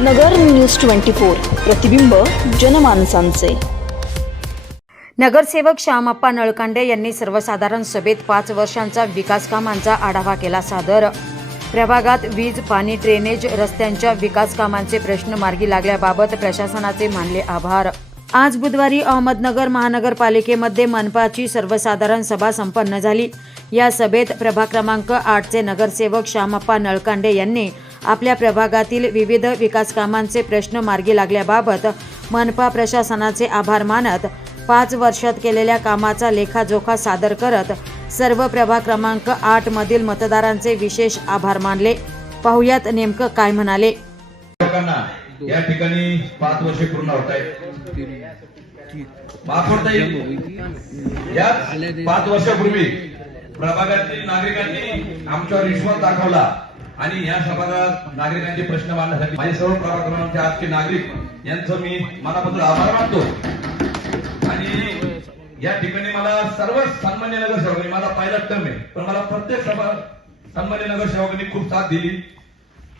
नगर news twenty four प्रतिबिंब जनमानसांचे. नगरसेवक श्यामप्पा नळकांडे यांनी सर्वसाधारण सभेत पाच वर्षांचा विकास कामांचा आढावा केला सादर. प्रभागात वीज पाणी ड्रेनेज रस्त्यांच्या विकास कामांचे प्रश्न मार्गी लागल्याबाबत प्रशासनाचे मानले आभार. आज बुधवारी अहमदनगर महानगरपालिकेमध्ये मनपाची सर्वसाधारण सभा संपन्न झाली. या सभेत प्रभाग क्रमांक आठचे नगरसेवक श्यामप्पा नळकांडे यांनी आपल्या प्रभागातील विविध विकास कामांचे प्रश्न मार्गी लागल्याबाबत मनपा प्रशासनाचे आभार मानत पाच वर्षात केलेल्या कामाचा लेखाजोखा सादर करत सर्व प्रभाग क्रमांक आठ मधील मतदारांचे विशेष आभार मानले. पाहुयात नेमकं काय म्हणाले. या ठिकाणी पाच वर्षे पूर्ण होत आहेत. या पाच वर्षापूर्वी प्रभागातील नागरिकांनी आमच्यावर विश्वास दाखवला. आणि या सभागृहात नागरिकांचे प्रश्न मांडण्यासाठी माझे सर्व प्रभाग क्रमांकचे आजचे नागरिक यांचं मी मनापासून आभार मानतो. आणि या ठिकाणी मला सर्व सन्मान्य नगरसेवकांनी माझा पहिला टर्म आहे पण मला प्रत्येक सभा सन्मान्य नगरसेवकांनी खूप साथ दिली.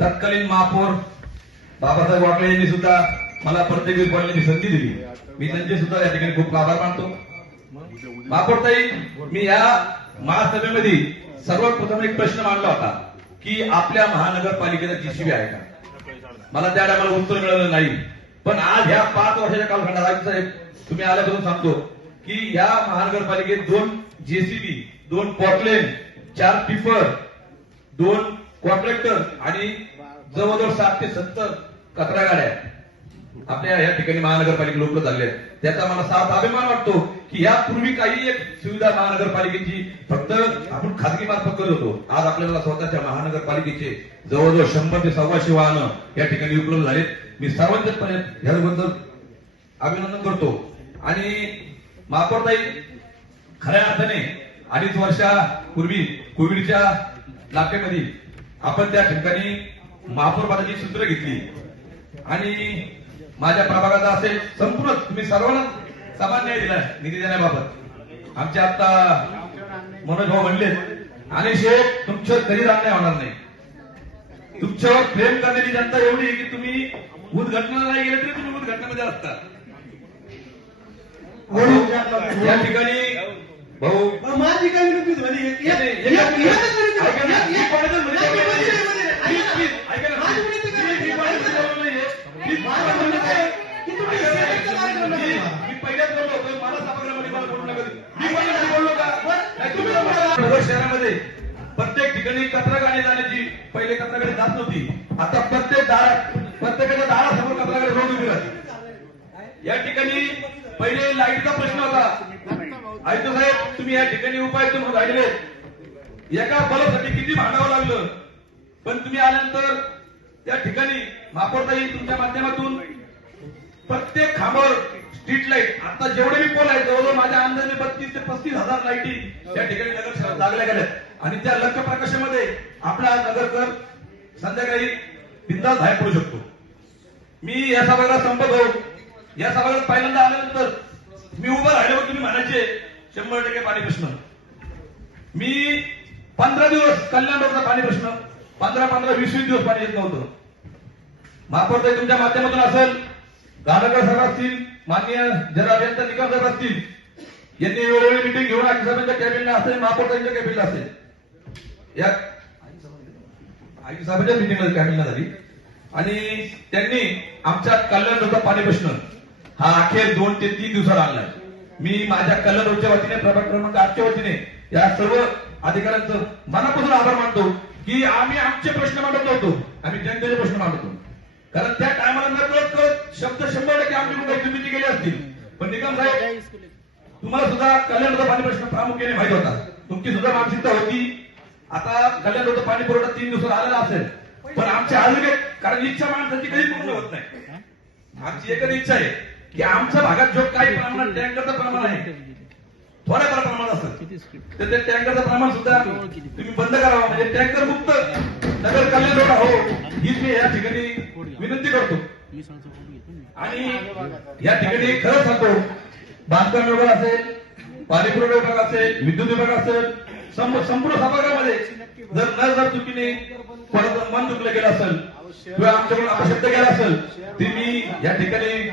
तत्कालीन महापौर बाबासाहेब वाकळे यांनी सुद्धा मला प्रत्येक वेळी बोलण्याची संधी दिली. मी त्यांचे सुद्धा या ठिकाणी खूप आभार मानतो. महापौरताई मी या महासभेमध्ये सर्वात प्रथम एक प्रश्न मांडला होता. की आपल्या महानगरपालिकेचा जीसीबी आहे का? मला त्या टायमाला उत्तर मिळालं नाही. पण आज ह्या पाच वर्षाच्या कालखंडात साहेब तुम्ही आल्यापासून सांगतो की या महानगरपालिकेत दोन जेसीबी दोन पॉटलेन चार टिफर दोन कॉन्ट्रॅक्टर आणि जवळजवळ सात ते सत्तर कचरा गाड्या आपल्या या ठिकाणी महानगरपालिका लोक झाले आहेत. त्याचा मला साफ अभिमान वाटतो यापूर्वी काही एक सुविधा महानगरपालिकेची फक्त आपण खाजगी मार्फत करत होतो. आज आपल्याला स्वतःच्या महानगरपालिकेचे जवळजवळ शंभर ते सव्वाशे वाहनं या ठिकाणी उपलब्ध झालेत. मी सार्वजनिकपणे ह्याबद्दल अभिनंदन करतो. आणि महापौरताई खऱ्या अर्थाने अडीच वर्षापूर्वी कोविडच्या लाटेमध्ये आपण त्या ठिकाणी महापौर पदाची सूत्र घेतली. आणि माझ्या प्रभागाचा असेल संपूर्ण तुम्ही सर्वांना समान न्याय दिला निधी देण्याबाबत. आमचे आता मनोज भाऊ म्हणले आणि शेख तुमच्यावर कधी अन्याय होणार नाही. तुमच्यावर प्रेम करणारी जनता एवढी आहे की तुम्ही उद्घटनाला नाही गेले तरी तुम्ही उद्घटनेमध्ये असता. या ठिकाणी भाऊ माझी काय विनंती होती म्हणजे एक- नाही, एक- नाही, एक- एक- एकच विनंती ऐका ना, एक- मी एक- कोणाचं म्हणत एक- नाही. एक- एक- एक- एक- Please, ऐका please, ना. ऐका ना. माझी विनंती मी- करायची. मी कोणाचं बोलत नाहीये. Please, माझं म्हणणं आहे की तुम्ही ऐका ना. शेवटचा कार्यक्रम नका मी- करू. मी पहिल्याच बोललो होतो मला सभागृहामध्ये मला बोलू नका देऊ. मी कोणाशी बोललो का बरं, नाही, तुम्ही तुम्ही बोला. असते प्रत्येक ठिकाणी कचरा गाडी जाण्याची पहिले कचरा गाडी जात नव्हती. आता प्रत्येक दारात प्रत्येकाच्या दारासमोर कचरा गाडी उभी राहते. या ठिकाणी पहिले लाईटचा प्रश्न होता. आयुक्त साहेब तुम्ही या ठिकाणी उपाय तुम्ही राहिले एका बलासाठी किती भांडावं लागलं? पण तुम्ही आल्यानंतर त्या ठिकाणी महापौरताई तुमच्या माध्यमातून प्रत्येक खांबावर स्ट्रीट लाइट आता जेवढे मी पोल आहेत जवळजवळ माझ्या अंदाजे बत्तीस ते पस्तीस हजार लाईटी त्या ठिकाणी नगर लागल्या गेल्या. आणि त्या लक्ष प्रकाशामध्ये आपला नगरकर संध्याकाळी बिंदास बाहेर पडू शकतो. मी या सभागृहात संपत या सभागृहात पहिल्यांदा आल्यानंतर मी उभं राहिल्यावर तुम्ही म्हणायचे शंभर टक्के पाणी प्रश्न. मी पंधरा दिवस कल्याण रोडचा पाणी प्रश्न पंधरा पंधरा वीस वीस दिवस पाणी येत नव्हतं. महापौरताई तुमच्या माध्यमातून असेल गाडकर साहेब असतील माननीय जनाभियंता निकम साहेब असतील यांनी वेळोवेळी मिटिंग घेऊन आजी साहेबांच्या कॅबिनला असेल महापौरताईंच्या कॅबिनला असेल. या आजी साहेबांच्या मिटिंगला कॅबिनला झाली. आणि त्यांनी आमच्या कल्याण रोडचा पाणी प्रश्न हा अखेर दोन ते तीन दिवसात आणलाय. मी माझ्या कल्याण रोडच्या वतीने प्रभाग क्रमांक आठच्या वतीने या सर्व अधिकाऱ्यांचं मनापासून आभार मानतो की आम्ही आमचे प्रश्न मांडत नव्हतो. आम्ही जनतेचे प्रश्न मांडतो कारण त्या टायमाला न कळत शब्द शंभर टक्के आमची कुठे चुकीची गेली असतील. पण निकम साहेब तुम्हाला सुद्धा कल्याण पाणी प्रश्न प्रामुख्याने माहीत होता. तुमची सुद्धा मानसिकता होती. आता कल्याण पाणी पुरवठा तीन दिवसात आलेला असेल. पण आमची अजून एक कारण इच्छा माणसाची कधी पूर्ण होत नाही. आमची एकच इच्छा आहे की आमच्या भागात जो काही प्रमाणात टँकरचं प्रमाण आहे थोड्याफार प्रमाणात असत तर ते टँकरचं प्रमाण सुद्धा तुम्ही बंद करावा. म्हणजे टँकर मुक्त नगर कल्याण रोड हो हीच मी या ठिकाणी विनंती करतो. आणि या ठिकाणी खरंच सांगतो बांधकाम विभाग असेल पाणी पुरवठा विभाग असेल विद्युत विभाग असेल संप- संपूर्ण सभागृहामध्ये जर न जर चुकीने कोणाचं मन चुकलं गेलं असेल किंवा आमच्याकडून अपशब्द गेला असेल ते मी या ठिकाणी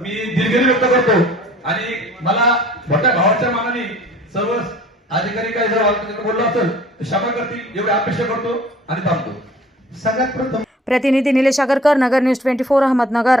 मी दिलगिरी व्यक्त करतो. आणि मला मोठ्या भावाच्या मानाने सर्व अधिकारी काय जर बोललो असेल तर क्षमा करतील एवढी अपेक्षा करतो आणि थांबतो. सगळ्यात प्रथम प्रतिनिधी Nilesh Agarkar Nagar news twenty four Ahmednagar.